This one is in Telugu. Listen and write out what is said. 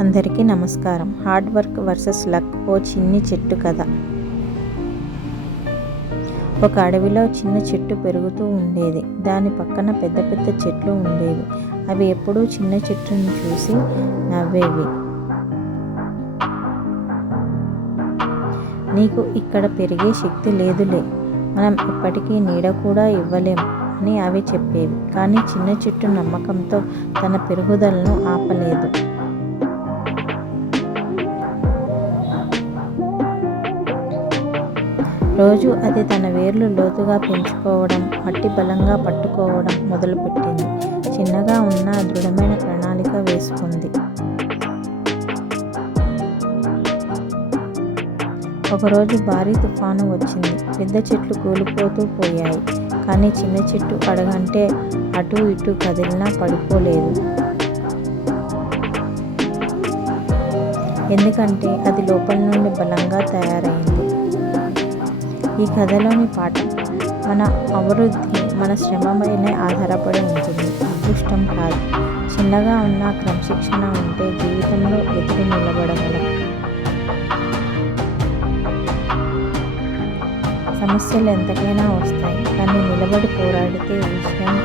అందరికీ నమస్కారం. హార్డ్ వర్క్ వర్సెస్ లక్ ఓ చిన్ని చెట్టు కథ. ఒక అడవిలో చిన్న చెట్టు పెరుగుతూ ఉండేది. దాని పక్కన పెద్ద పెద్ద చెట్లు ఉండేవి. అవి ఎప్పుడూ చిన్న చెట్టును చూసి నవ్వేవి. నీకు ఇక్కడ పెరిగే శక్తి లేదులే. మనం ఇప్పటికీ నీడ కూడా ఇవ్వలేం అని అవి చెప్పేవి. కానీ చిన్న చెట్టు నమ్మకంతో తన పెరుగుదలను ఆపలేదు. రోజు అది తన వేర్లు లోతుగా పెంచుకోవడం మట్టి బలంగా పట్టుకోవడం మొదలుపెట్టింది. చిన్నగా ఉన్న దృఢమైన ప్రణాళిక వేసుకుంది. ఒకరోజు భారీ తుఫాను వచ్చింది. పెద్ద చెట్లు కూలిపోతూ పోయాయి. కానీ చిన్న చెట్టు అడగంటే అటు ఇటు కదిలినా పడిపోలేదు. ఎందుకంటే అది లోపల నుండి బలంగా తయారైంది. ఈ కథలోని పాఠం మన అభివృద్ధి మన శ్రమపైనే ఆధారపడి ఉంటుంది. అదృష్టం కాదు. చిన్నగా ఉన్న క్రమశిక్షణ ఉంటే జీవితంలో ఎదురు నిలబడగలం. సమస్యలు ఎంతకైనా వస్తాయి కానీ నిలబడి పోరాడితే విషయం